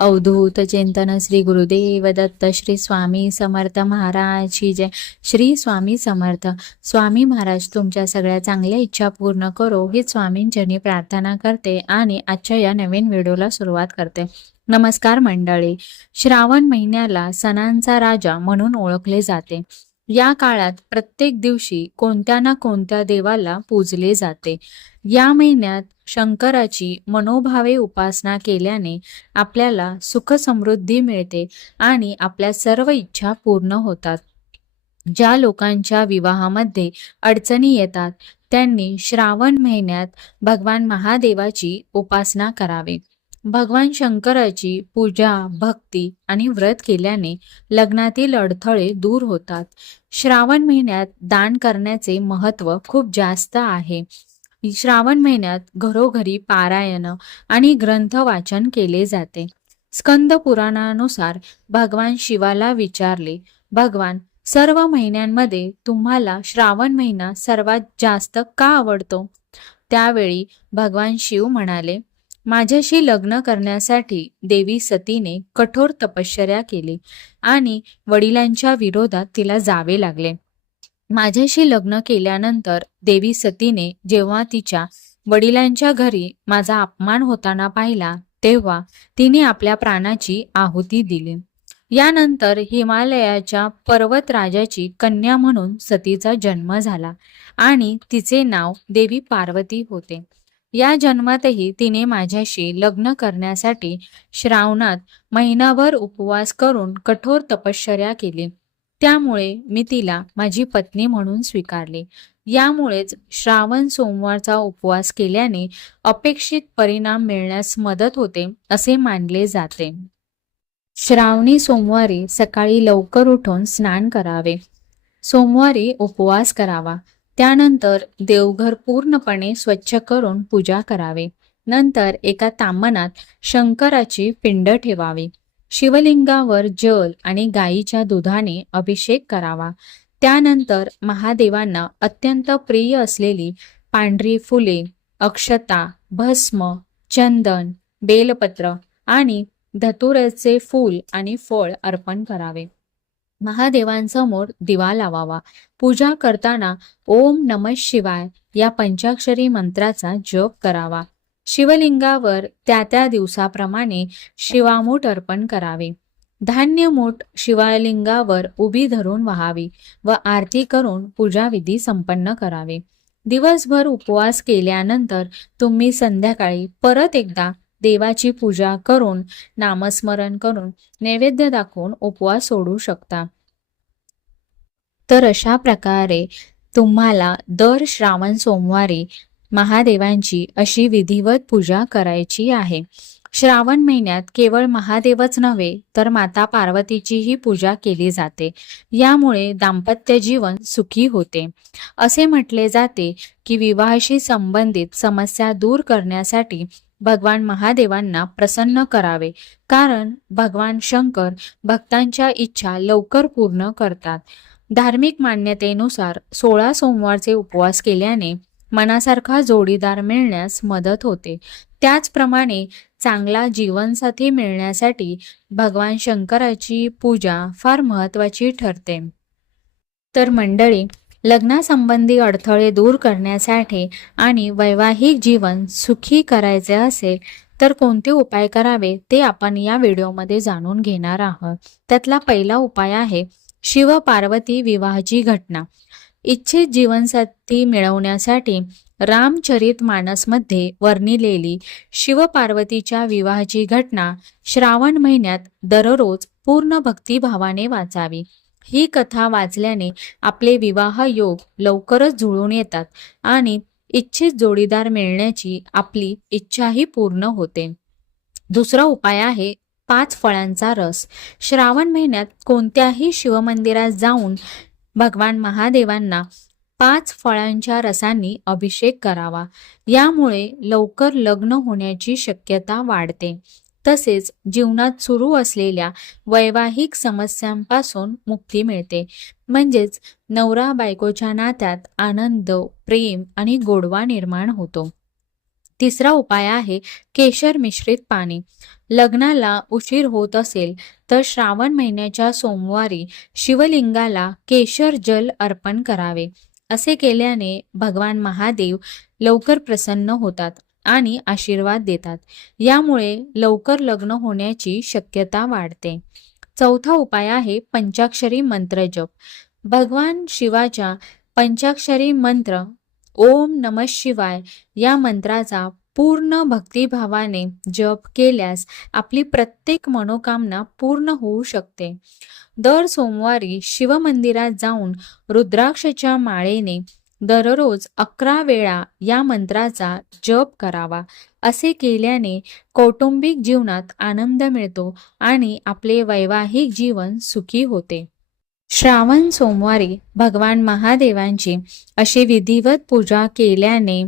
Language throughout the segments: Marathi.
अवधूत चिंतन श्री गुरुदेव दत्त श्री स्वामी समर्थ महाराज की जय. श्री स्वामी समर्थ. स्वामी महाराज तुमच्या सगळ्या चांगल्या इच्छा पूर्ण करो ही स्वामींचरणी प्रार्थना करते आणि आजच्या या नवीन व्हिडिओला सुरुवात करते. नमस्कार मंडळी. श्रावण महिन्याला सणांचा राजा म्हणून ओळखले जाते. या काळात प्रत्येक दिवशी कोणत्या ना कोणत्या देवाला पूजले जाते. या महिन्यात शंकराची मनोभावे उपासना केल्याने आपल्याला सुख समृद्धी मिळते आणि आपल्या सर्व इच्छा पूर्ण होतात. ज्या लोकांच्या विवाहामध्ये अडचणी येतात त्यांनी श्रावण महिन्यात भगवान महादेवाची उपासना करावी. भगवान शंकराची पूजा, भक्ती आणि व्रत केल्याने लग्नातील अडथळे दूर होतात. श्रावण महिन्यात दान करण्याचे महत्त्व खूप जास्त आहे. श्रावण महिन्यात घरोघरी पारायण आणि ग्रंथ वाचन केले जाते. स्कंद पुराणानुसार भगवान शिवाला विचारले, भगवान, सर्व महिन्यांमध्ये तुम्हाला श्रावण महिना सर्वात जास्त का आवडतो? त्यावेळी भगवान शिव म्हणाले, माझ्याशी लग्न करण्यासाठी देवी सतीने कठोर तपश्चर्या केली आणि वडिलांच्या विरोधात तिला जावे लागले. माझ्याशी लग्न केल्यानंतर देवी सतीने जेव्हा तिच्या वडिलांच्या घरी माझा अपमान होताना पाहिला तेव्हा तिने आपल्या प्राणाची आहुती दिली. यानंतर हिमालयाच्या पर्वतराजाची कन्या म्हणून सतीचा जन्म झाला आणि तिचे नाव देवी पार्वती होते. या जन्मातही तिने माझ्याशी लग्न करण्यासाठी श्रावणात महिनाभर उपवास करून कठोर तपश्चर्या केली. त्यामुळे मी तिला माझी पत्नी म्हणून स्वीकारले. यामुळेच श्रावण सोमवारचा उपवास केल्याने अपेक्षित परिणाम मिळण्यास मदत होते असे मानले जाते. श्रावणी सोमवारी सकाळी लवकर उठून स्नान करावे. सोमवारी उपवास करावा. त्यानंतर देवघर पूर्णपणे स्वच्छ करून पूजा करावी. नंतर एका ताम्हणात शंकराची पिंड ठेवावी. शिवलिंगावर जल आणि गायीच्या दुधाने अभिषेक करावा. त्यानंतर महादेवांना अत्यंत प्रिय असलेली पांढरी फुले, अक्षता, भस्म, चंदन, बेलपत्र आणि धतुराचे फूल आणि फळ अर्पण करावे. महादेवांसमोर दिवा लावावा. पूजा करताना ओम नमः शिवाय या पंचाक्षरी मंत्राचा जप करावा. शिवलिंगावर त्या दिवसाप्रमाणे शिवामूठ अर्पण करावे. धान्यमूठ शिवलिंगावर उभी धरून व्हावी व आरती करून पूजाविधी संपन्न करावे. दिवसभर उपवास केल्यानंतर तुम्ही संध्याकाळी परत एकदा देवाची पूजा करून नामस्मरण करून नैवेद्य दाखवून उपवास सोडू शकता. तर अशा प्रकारे तुम्हाला दर श्रावण सोमवारी महादेवांची अशी विधिवत पूजा करायची आहे. श्रावण महिन्यात केवळ महादेवच नव्हे तर माता पार्वतीचीही पूजा केली जाते. यामुळे दाम्पत्य जीवन सुखी होते. असे म्हटले जाते की विवाहाशी संबंधित समस्या दूर करण्यासाठी भगवान महादेवांना प्रसन्न करावे, कारण भगवान शंकर भक्तांच्या इच्छा लवकर पूर्ण करतात. धार्मिक मान्यतेनुसार 16 सोमवारचे उपवास केल्याने मनासारखा जोडीदार मिळण्यास मदत होते. त्याचप्रमाणे चांगला जीवनसाथी मिळण्यासाठी भगवान शंकराची पूजा फार महत्त्वाची ठरते. तर मंडळी, लग्नासंबंधी अडथळे दूर करण्यासाठी आणि वैवाहिक जीवन सुखी करायचे असेल तर कोणते उपाय करावे ते आपण या व्हिडिओमध्ये जाणून घेणार आहोत. त्यातला पहिला उपाय आहे शिव पार्वती विवाहाची घटना. इच्छित जीवनसाथी मिळवण्यासाठी रामचरित मानसमध्ये वर्णिलेली शिव पार्वतीच्या विवाहाची घटना श्रावण महिन्यात दररोज पूर्ण भक्तिभावाने वाचावी. ही कथा वाचल्याने आपले विवाह योग लवकरच जुळून येतात आणि इच्छित जोडीदार मिळण्याची आपली इच्छाही पूर्ण होते. दुसरा उपाय आहे 5 फळांचा रस. श्रावण महिन्यात कोणत्याही शिवमंदिरात जाऊन भगवान महादेवांना 5 फळांच्या रसांनी अभिषेक करावा. यामुळे लवकर लग्न होण्याची शक्यता वाढते. तसेच जीवनात सुरू असलेल्या वैवाहिक समस्यांपासून मुक्ती मिळते. म्हणजेच नवरा बायकोच्या नात्यात आनंद, प्रेम आणि गोडवा निर्माण होतो. तिसरा उपाय आहे केशर मिश्रित पाणी. लग्नाला उशीर होत असेल तर श्रावण महिन्याच्या सोमवारी शिवलिंगाला केशर जल अर्पण करावे. असे केल्याने भगवान महादेव लवकर प्रसन्न होतात आणि आशीर्वाद देतात. यामुळे लवकर लग्न होण्याची शक्यता वाढते. चौथा उपाय आहे पंचाक्षरी मंत्र जप. भगवान शिवाच्या पंचाक्षरी मंत्र ओम नमः शिवाय या मंत्राचा पूर्ण भक्तिभावाने जप केल्यास आपली प्रत्येक मनोकामना पूर्ण होऊ शकते. दर सोमवारी शिवमंदिरात जाऊन रुद्राक्षच्या माळेने दररोज 11 वेळा या मंत्राचा जप करावा. असे केल्याने कौटुंबिक जीवनात आनंद मिळतो आणि आपले वैवाहिक जीवन सुखी होते. श्रावण सोमवारी भगवान महादेवांची अशी विधिवत पूजा केल्याने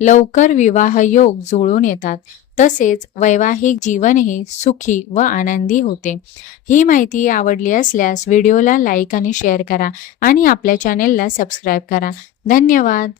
लवकर विवाह योग जुळून येतात. तसेच वैवाहिक जीवनही सुखी व आनंदी होते. ही माहिती आवडली असल्यास व्हिडिओला लाईक आणि शेअर करा आणि आपल्या चॅनेलला सबस्क्राईब करा. धन्यवाद.